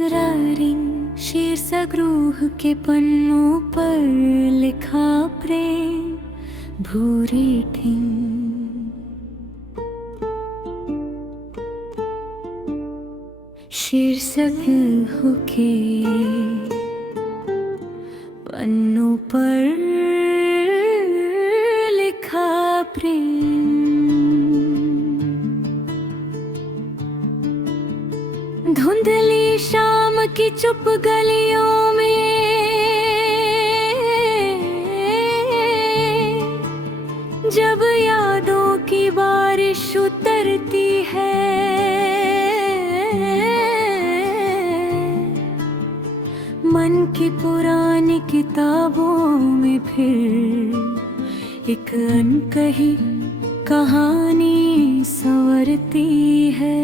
रारिंग शीर्षक रूह के पन्नों पर लिखा प्रेम भूरी ठिंग। शीर्षक रूह के पन्नों पर लिखा प्रेम। धुंधली शाम की चुप गलियों में जब यादों की बारिश उतरती है, मन की पुरानी किताबों में फिर एक अनकही कहानी संवरती है।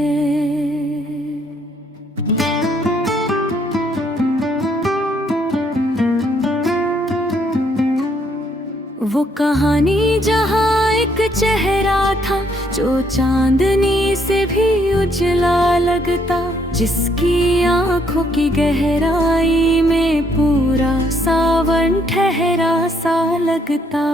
वो कहानी जहाँ एक चेहरा था जो चांदनी से भी उजला लगता, जिसकी आंखों की गहराई में पूरा सावन ठहरा सा लगता।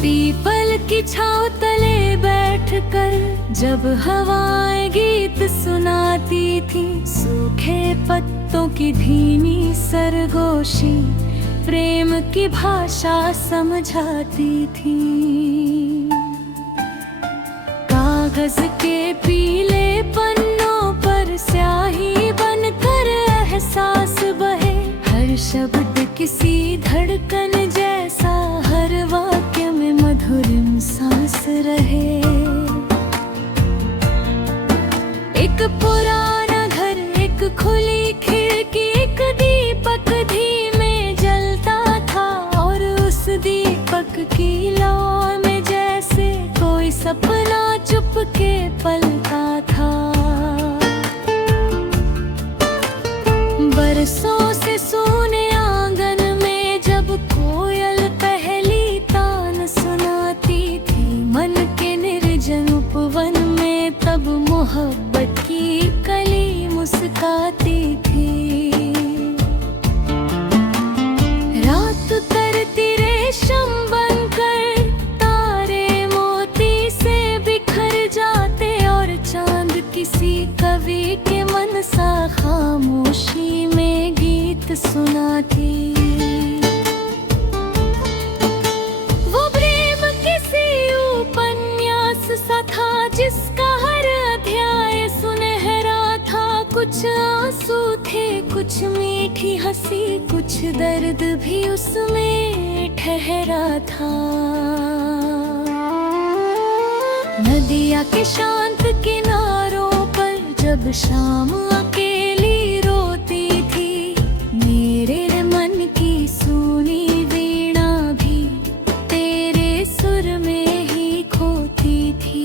पीपल की छांव तले बैठकर जब हवाएं गीत सुनाती थी, सूखे पत्तों की धीमी सरगोशी प्रेम की भाषा समझाती थी। कागज के पीले पन्नों पर स्याही बनकर एहसास बहे, हर शब्द किसी धड़कन जैसा, हर वाक्य में मधुर सांस रहे। एक पुराना घर, एक खुली खिड़की, एक दीपक धीमे जलता था, और उस दीपक की लौ में जैसे कोई सपना चुपके पलता था। बरसों से सोने आंगन में जब कोयल पहली तान सुनाती थी, मन के निर्जन उपवन में तब मोहब्बत की कली मुस्काती थी। रात तरती रेशम बनकर तारे मोती से बिखर जाते, और चांद किसी कवि के मन सा खामोशी में गीत सुनाती। वो प्रेम किसी उपन्यास सा था जिसका हर अध्याय सुनहरा था। कुछ आंसू थे, कुछ मीठी हंसी, कुछ दर्द भी उसमें ठहरा था। नदिया के शांत किनारों पर जब शाम अकेली रोती थी, मेरे मन की सूनी वीणा भी तेरे सुर में ही खोती थी।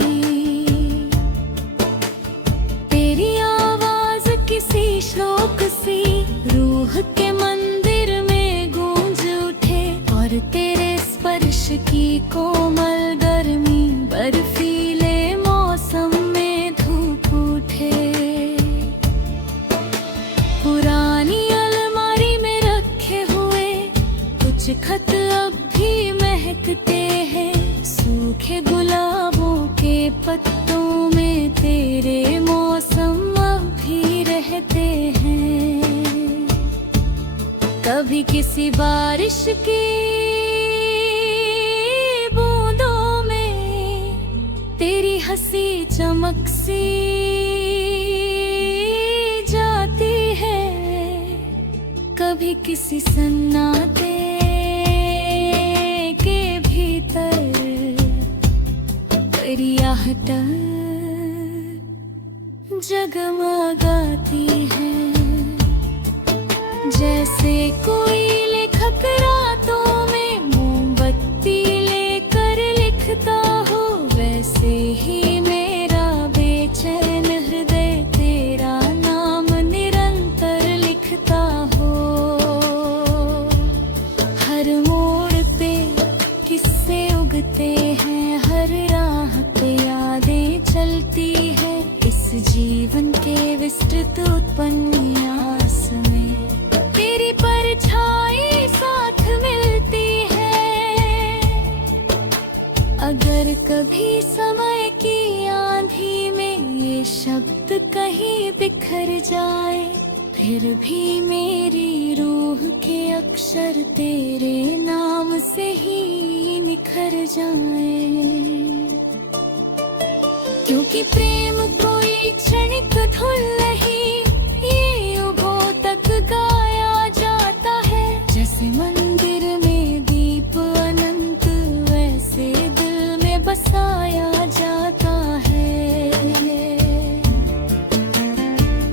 तेरी आवाज किसी श्लोक सी रूह के मंदिर में गूंज उठे, और तेरे स्पर्श की कोमल गर्मी बर्फीले मौसम में धूप उठे। पुरानी अलमारी में रखे हुए कुछ खत अब भी महकते हैं, सूखे गुलाबों के पत्तों में तेरे मौसम अब भी रहते हैं। कभी किसी बारिश की बूंदों में तेरी हंसी चमक सी जाती है, कभी किसी सन्नाटे के भीतर परियाहट जगमगाती है। जैसे कोई लेखक रातों में मोमबत्ती लेकर लिखता हो, वैसे ही मेरा बेचैन हृदय तेरा नाम निरंतर लिखता हो। हर मोड़ पे किस्से उगते हैं, हर राह पे यादें चलती है। इस जीवन मूर्त उपन्यास में तेरी परछाई साथ मिलती है। अगर कभी समय की आंधी में ये शब्द कहीं बिखर जाए, फिर भी मेरी रूह के अक्षर तेरे नाम से ही निखर जाए। क्योंकि प्रेम कोई क्षणिक धुन नहीं, ये युगों तक गाया जाता है। जैसे मंदिर में दीप अनंत, वैसे दिल में बसाया जाता है।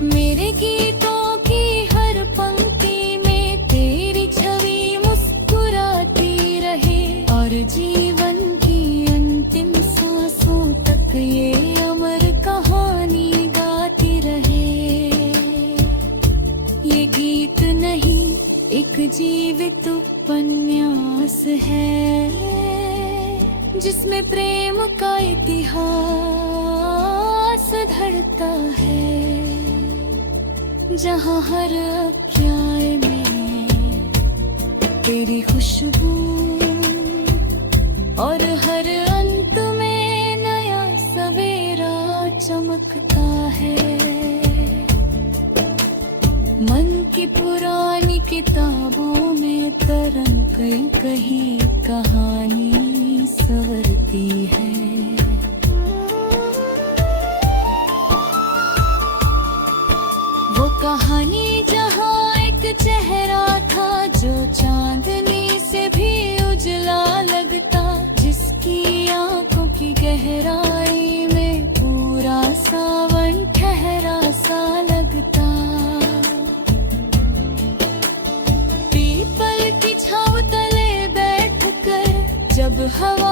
मेरे गीतों की हर पंक्ति में तेरी छवि मुस्कुराती रहे, और जीवन की अंतिम सांसों तक ये अमर कहानी गाती रहे। ये गीत नहीं, एक जीवित उपन्यास है, जिसमें प्रेम का इतिहास धड़ता है। जहाँ हर अध्याय में तेरी खुशबू, और हर अंत में नया सवेरा चमकता है। मन की पुरानी किताबों में तरंग कहीं कहानी संवरती है। वो कहानी जहाँ एक चेहरा था जो चांदनी से भी उजला लगता, जिसकी आंखों की गहराई में पूरा सावन ठहरा सा लगता। पीपल की छांव तले बैठकर जब हवा